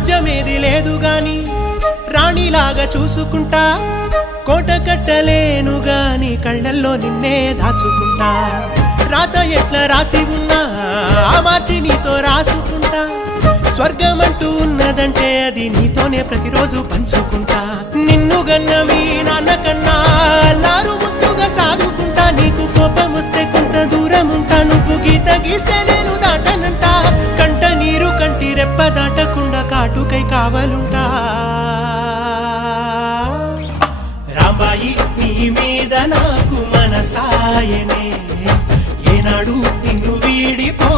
రాజ్యమేది లేదు గాని రాణిలాగా చూసుకుంటా కోట కట్టలేను గాని కళ్ళల్లో నిన్నే దాచుకుంటా రాత ఎట్లా రాసి ఉన్నా ఆ మార్చి నీతో రాసుకుంటా స్వర్గమంటూ ఉన్నదంటే అది నీతోనే ప్రతిరోజు పంచుకుంటా నిన్ను గన్న మీ నాన్న కన్నా లారు ముద్దుగా సాదుకుంటా నీకు కోపం వస్తే కొంత దూరం ఉంటా నువ్వు గీత గీస్తే నేను దాటనంట కంట నీరు కంటి రెప్ప దాటకుండా కాటుకై కావలుంటా రాంబాయి నీ మీద నాకు మనసాయనే ఏనాడు నిన్ను వీడిపో